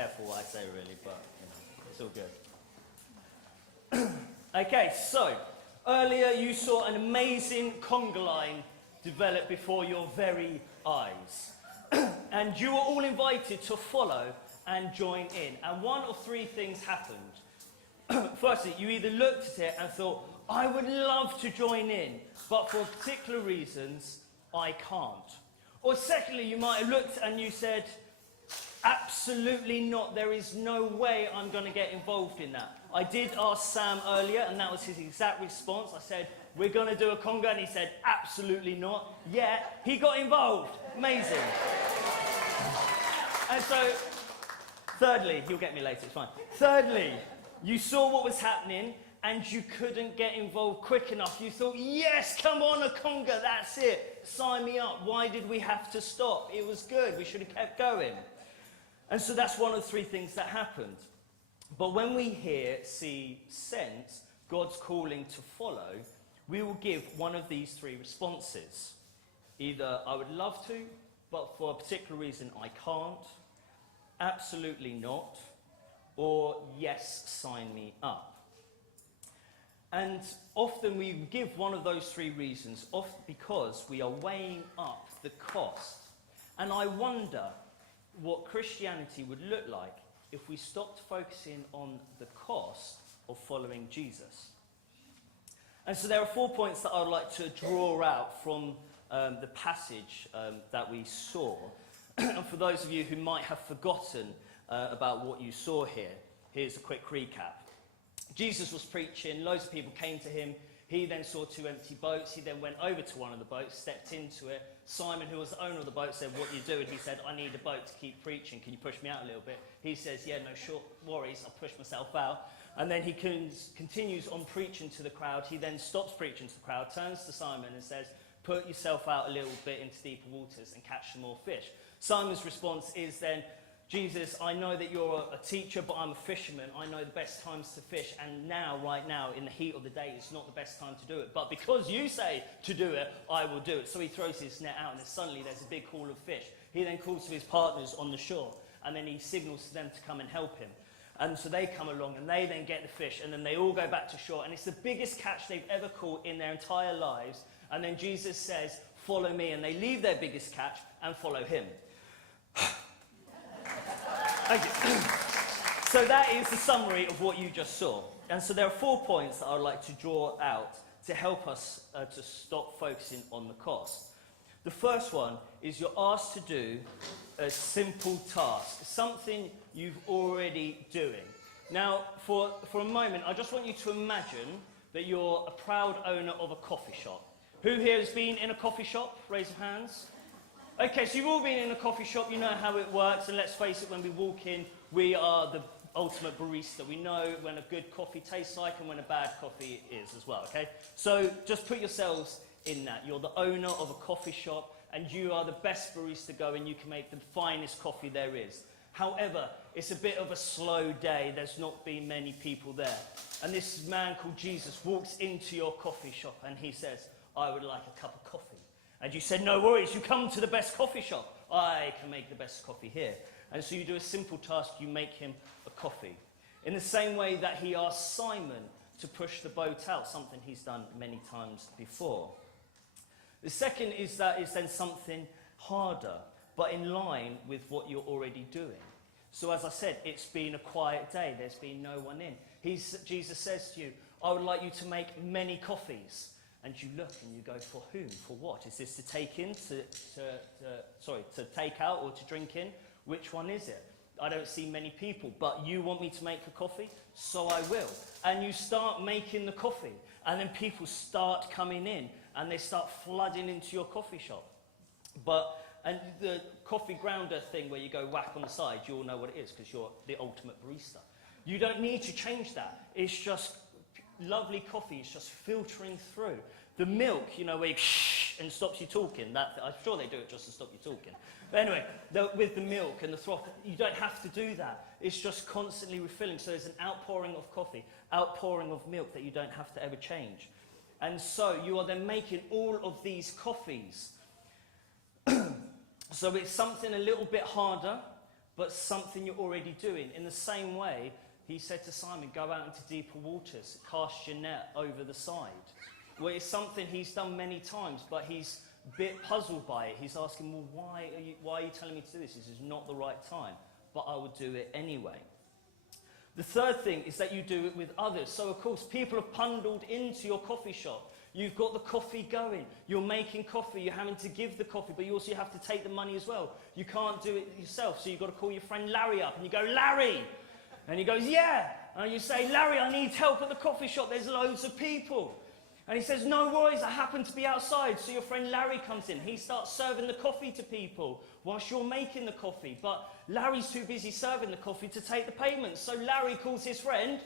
careful what I say, really, but it's all good. Okay, so earlier you saw an amazing conga line develop before your very eyes. And you were all invited to follow and join in. And one of three things happened. Firstly, you either looked at it and thought, I would love to join in, but for particular reasons, I can't. Or secondly, you might have looked and you said, absolutely not. There is no way I'm going to get involved in that. I did ask Sam earlier, and that was his exact response. I said, we're going to do a conga, and he said, absolutely not. Yeah, he got involved. Amazing. And so, thirdly, he'll get me later, it's fine. Thirdly, you saw what was happening, and you couldn't get involved quick enough. You thought, yes, come on, a conga, that's it. Sign me up. Why did we have to stop? It was good. We should have kept going. And so that's one of the three things that happened. But when we sense God's calling to follow, we will give one of these three responses. Either I would love to, but for a particular reason I can't, absolutely not, or yes, sign me up. And often we give one of those three reasons, often because we are weighing up the cost. And I wonder what Christianity would look like if we stopped focusing on the cost of following Jesus. And so there are 4 points that I would like to draw out from the passage that we saw. And for those of you who might have forgotten about what you saw here, here's a quick recap. Jesus was preaching, loads of people came to him. He then saw 2 empty boats. He then went over to one of the boats, stepped into it. Simon, who was the owner of the boat, said, what are you doing? He said, I need a boat to keep preaching. Can you push me out a little bit? He says, yeah, no worries, I'll push myself out. And then he continues on preaching to the crowd. He then stops preaching to the crowd, turns to Simon and says, put yourself out a little bit into deeper waters and catch some more fish. Simon's response is then, Jesus, I know that you're a teacher, but I'm a fisherman. I know the best times to fish, and right now, in the heat of the day, it's not the best time to do it. But because you say to do it, I will do it. So he throws his net out, and then suddenly there's a big haul of fish. He then calls to his partners on the shore, and then he signals to them to come and help him. And so they come along, and they then get the fish, and then they all go back to shore, and it's the biggest catch they've ever caught in their entire lives. And then Jesus says, follow me, and they leave their biggest catch and follow him. Thank you. So that is the summary of what you just saw. And so there are 4 points that I would like to draw out to help us to stop focusing on the cost. The first one is you're asked to do a simple task, something you've already doing. Now, for a moment, I just want you to imagine that you're a proud owner of a coffee shop. Who here has been in a coffee shop? Raise your hands. Okay, so you've all been in a coffee shop, you know how it works, and let's face it, when we walk in, we are the ultimate barista. We know when a good coffee tastes like and when a bad coffee is as well, okay? So just put yourselves in that. You're the owner of a coffee shop, and you are the best barista going, you can make the finest coffee there is. However, it's a bit of a slow day, there's not been many people there. And this man called Jesus walks into your coffee shop, and he says, I would like a cup of coffee. And you said, no worries, you come to the best coffee shop. I can make the best coffee here. And so you do a simple task, you make him a coffee. In the same way that he asked Simon to push the boat out, something he's done many times before. The second is then something harder, but in line with what you're already doing. So as I said, it's been a quiet day, there's been no one in. Jesus says to you, I would like you to make many coffees. And you look and you go, for whom? For what? Is this to take in, to take out or to drink in? Which one is it? I don't see many people, but you want me to make a coffee? So I will. And you start making the coffee, and then people start coming in, and they start flooding into your coffee shop. And the coffee grounder thing where you go whack on the side, you all know what it is, because you're the ultimate barista. You don't need to change that. It's just lovely coffee is just filtering through. The milk, you know, where you and stops you talking. I'm sure they do it just to stop you talking. But anyway, with the milk and the froth, you don't have to do that. It's just constantly refilling. So there's an outpouring of coffee, outpouring of milk that you don't have to ever change. And so you are then making all of these coffees. So it's something a little bit harder, but something you're already doing. In the same way, he said to Simon, go out into deeper waters, cast your net over the side. Well, it's something he's done many times, but he's a bit puzzled by it. He's asking, well, why are you telling me to do this? This is not the right time, but I would do it anyway. The third thing is that you do it with others. So, of course, people have bundled into your coffee shop. You've got the coffee going. You're making coffee. You're having to give the coffee, but you also have to take the money as well. You can't do it yourself, so you've got to call your friend Larry up, and you go, Larry! And he goes, yeah! And you say, Larry, I need help at the coffee shop. There's loads of people. And he says, no worries, I happen to be outside. So your friend Larry comes in. He starts serving the coffee to people whilst you're making the coffee. But Larry's too busy serving the coffee to take the payment. So Larry calls his friend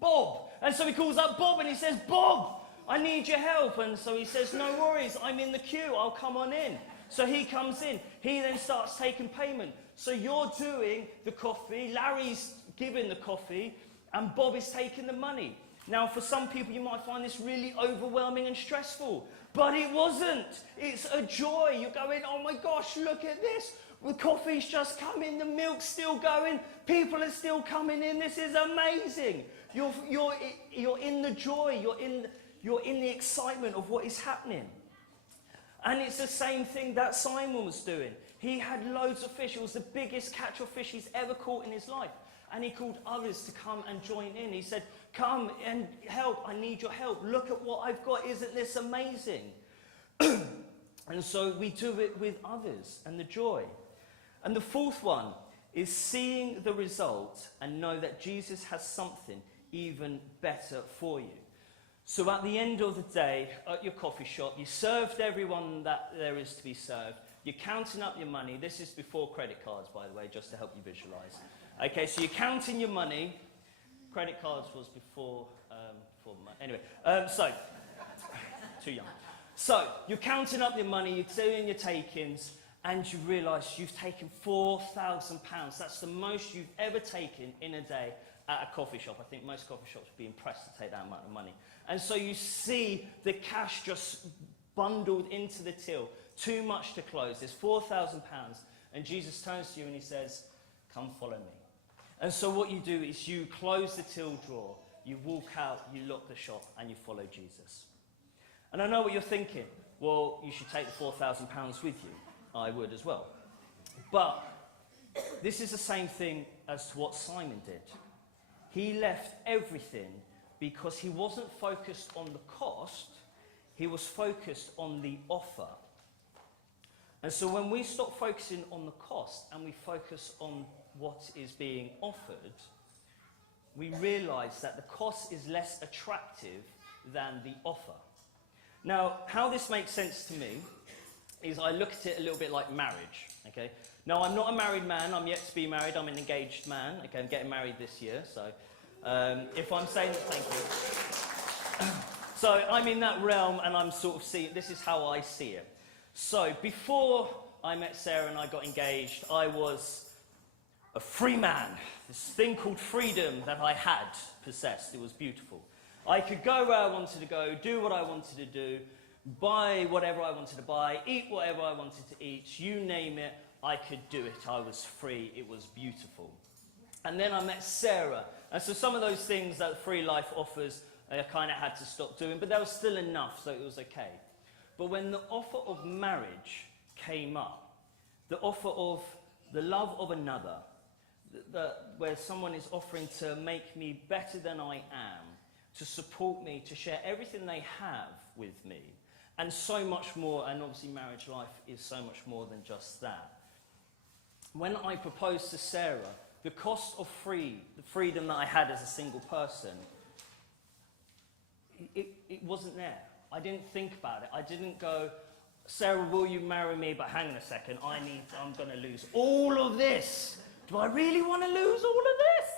Bob. And so he calls up Bob and he says, Bob, I need your help. And so he says, no worries, I'm in the queue, I'll come on in. So he comes in. He then starts taking payment. So you're doing the coffee, Larry's giving the coffee, and Bob is taking the money. Now, for some people, you might find this really overwhelming and stressful, but it wasn't. It's a joy. You're going, oh my gosh, look at this. The coffee's just coming, the milk's still going, people are still coming in. This is amazing. You're in the joy. You're in the excitement of what is happening. And it's the same thing that Simon was doing. He had loads of fish. It was the biggest catch of fish he's ever caught in his life. And he called others to come and join in. He said, come and help. I need your help. Look at what I've got. Isn't this amazing? And so we do it with others and the joy. And the fourth one is seeing the result and know that Jesus has something even better for you. So at the end of the day, at your coffee shop, you served everyone that there is to be served. You're counting up your money. This is before credit cards, by the way, just to help you visualize. Okay, so you're counting your money. Credit cards was before anyway, so, too young. So, you're counting up your money, you're doing your takings, and you realise you've taken £4,000. That's the most you've ever taken in a day at a coffee shop. I think most coffee shops would be impressed to take that amount of money. And so you see the cash just bundled into the till. Too much to close. There's £4,000, and Jesus turns to you and he says, come follow me. And so what you do is you close the till drawer, you walk out, you lock the shop, and you follow Jesus. And I know what you're thinking. Well, you should take the £4,000 with you. I would as well. But this is the same thing as to what Simon did. He left everything because he wasn't focused on the cost, he was focused on the offer. And so when we stop focusing on the cost and we focus on what is being offered, we realise that the cost is less attractive than the offer. Now, how this makes sense to me is I look at it a little bit like marriage, okay? Now, I'm not a married man, I'm yet to be married, I'm an engaged man, okay, I'm getting married this year, so if I'm saying, thank you. So I'm in that realm and I'm sort of seeing, this is how I see it. So before I met Sarah and I got engaged, I was a free man. This thing called freedom that I had possessed. It was beautiful. I could go where I wanted to go, do what I wanted to do, buy whatever I wanted to buy, eat whatever I wanted to eat, you name it, I could do it. I was free. It was beautiful. And then I met Sarah. And so some of those things that free life offers, I kind of had to stop doing, but there was still enough, so it was okay. But when the offer of marriage came up, the offer of the love of another, where someone is offering to make me better than I am, to support me, to share everything they have with me, and so much more, and obviously marriage life is so much more than just that. When I proposed to Sarah, the cost of the freedom that I had as a single person, it wasn't there. I didn't think about it. I didn't go, Sarah, will you marry me? But hang on a second, I'm going to lose all of this. Do I really want to lose all of this?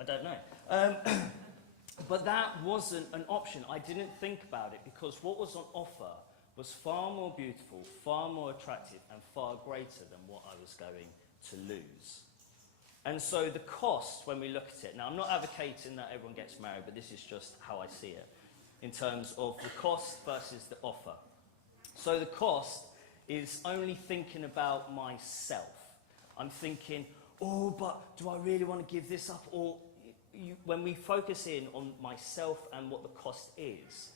I don't know. But that wasn't an option. I didn't think about it because what was on offer was far more beautiful, far more attractive, and far greater than what I was going to lose. And so the cost, when we look at it, now I'm not advocating that everyone gets married, but this is just how I see it, in terms of the cost versus the offer. So the cost is only thinking about myself. I'm thinking, oh, but do I really want to give this up? Or when we focus in on myself and what the cost is,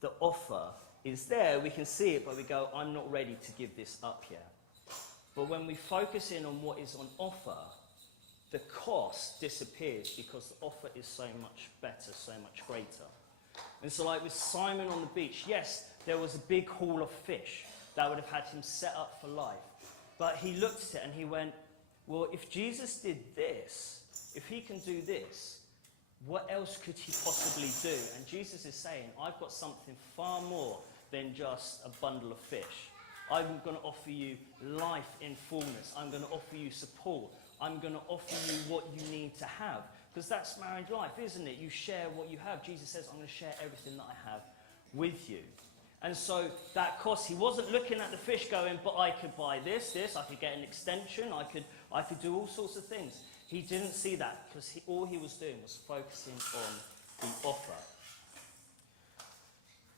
the offer is there, we can see it, but we go, I'm not ready to give this up yet. But when we focus in on what is on offer, the cost disappears because the offer is so much better, so much greater. And so like with Simon on the beach, yes, there was a big haul of fish that would have had him set up for life. But he looked at it and he went, well, if Jesus did this, if he can do this, what else could he possibly do? And Jesus is saying, I've got something far more than just a bundle of fish. I'm going to offer you life in fullness. I'm going to offer you support. I'm going to offer you what you need to have. Because that's married life, isn't it? You share what you have. Jesus says, I'm going to share everything that I have with you. And so that cost, he wasn't looking at the fish going, but I could buy this, I could get an extension, I could do all sorts of things. He didn't see that because all he was doing was focusing on the offer.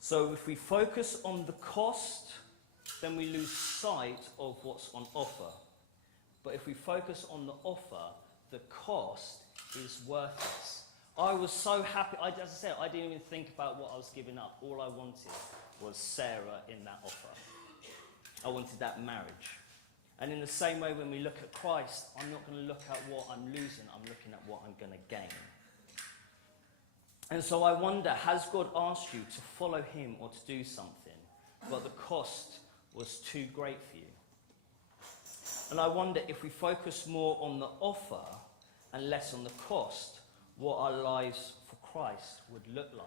So if we focus on the cost, then we lose sight of what's on offer. But if we focus on the offer, the cost is worthless. I was so happy. As I said, I didn't even think about what I was giving up. All I wanted was Sarah in that offer. I wanted that marriage. And in the same way, when we look at Christ, I'm not going to look at what I'm losing. I'm looking at what I'm going to gain. And so I wonder, has God asked you to follow him or to do something, but the cost was too great for you? And I wonder if we focus more on the offer and less on the cost, what our lives for Christ would look like.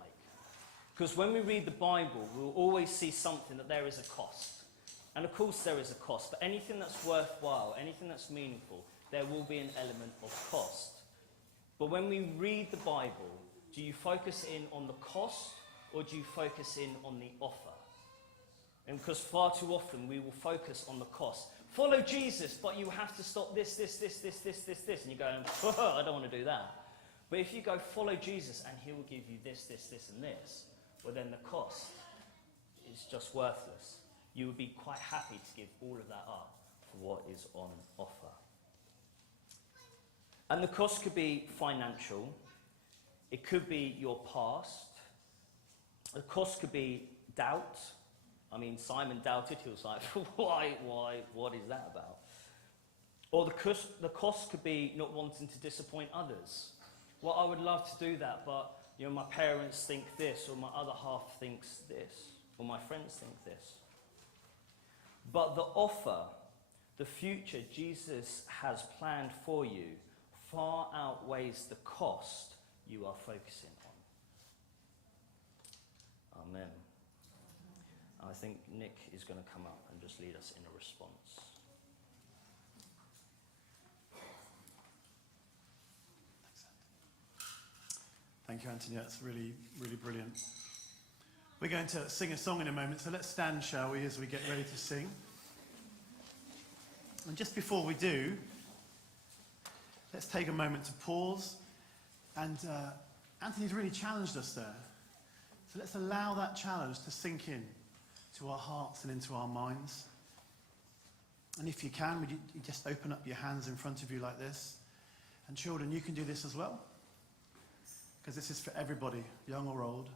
Because when we read the Bible, we'll always see something that there is a cost. And of course there is a cost, but anything that's worthwhile, anything that's meaningful, there will be an element of cost. But when we read the Bible, do you focus in on the cost or do you focus in on the offer? And because far too often we will focus on the cost. Follow Jesus, but you have to stop this. And you're going, I don't want to do that. But if you go follow Jesus and he will give you this, and this, well then the cost is just worthless. You would be quite happy to give all of that up for what is on offer. And the cost could be financial. It could be your past. The cost could be doubt. I mean, Simon doubted. He was like, why, what is that about? Or the cost could be not wanting to disappoint others. Well, I would love to do that, but my parents think this, or my other half thinks this, or my friends think this. But the offer, the future Jesus has planned for you, far outweighs the cost you are focusing on. Amen. I think Nick is going to come up and just lead us in a response. Thank you, Anthony. That's really, really brilliant. We're going to sing a song in a moment, so let's stand, shall we, as we get ready to sing. And just before we do, let's take a moment to pause. And Anthony's really challenged us there. So let's allow that challenge to sink in to our hearts and into our minds. And if you can, would you just open up your hands in front of you like this? And children, you can do this as well, because this is for everybody, young or old.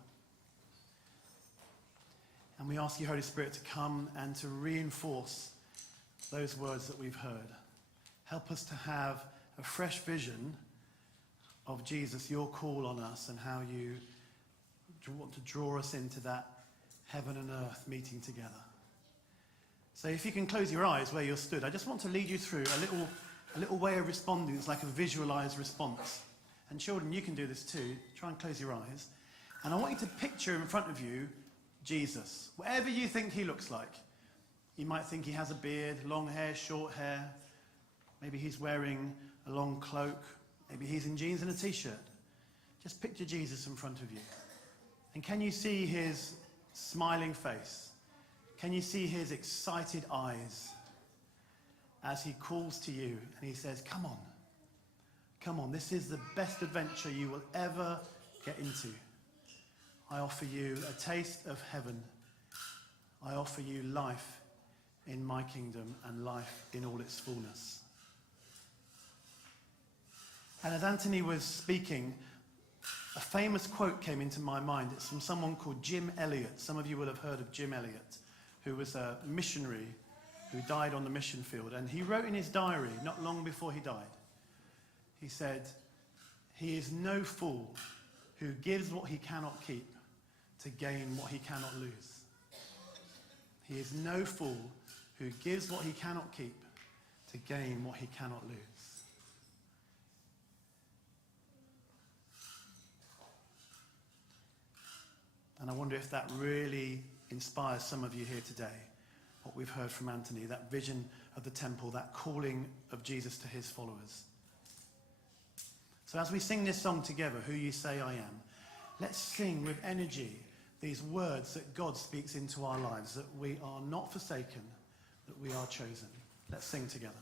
And we ask you, Holy Spirit, to come and to reinforce those words that we've heard. Help us to have a fresh vision of Jesus, your call on us, and how you want to draw us into that heaven and earth meeting together. So if you can close your eyes where you're stood, I just want to lead you through a little way of responding. It's like a visualized response. And children, you can do this too. Try and close your eyes. And I want you to picture in front of you Jesus, whatever you think he looks like. You might think he has a beard, long hair, short hair. Maybe he's wearing a long cloak. Maybe he's in jeans and a t-shirt. Just picture Jesus in front of you. And can you see his smiling face? Can you see his excited eyes as he calls to you and he says, come on. Come on, this is the best adventure you will ever get into. I offer you a taste of heaven. I offer you life in my kingdom and life in all its fullness. And as Anthony was speaking, a famous quote came into my mind. It's from someone called Jim Elliot. Some of you will have heard of Jim Elliot, who was a missionary who died on the mission field. And he wrote in his diary, not long before he died, he said, "He is no fool who gives what he cannot keep to gain what he cannot lose." He is no fool who gives what he cannot keep to gain what he cannot lose. And I wonder if that really inspires some of you here today, what we've heard from Anthony, that vision of the temple, that calling of Jesus to his followers. So as we sing this song together, Who You Say I Am, let's sing with energy these words that God speaks into our lives, that we are not forsaken, that we are chosen. Let's sing together.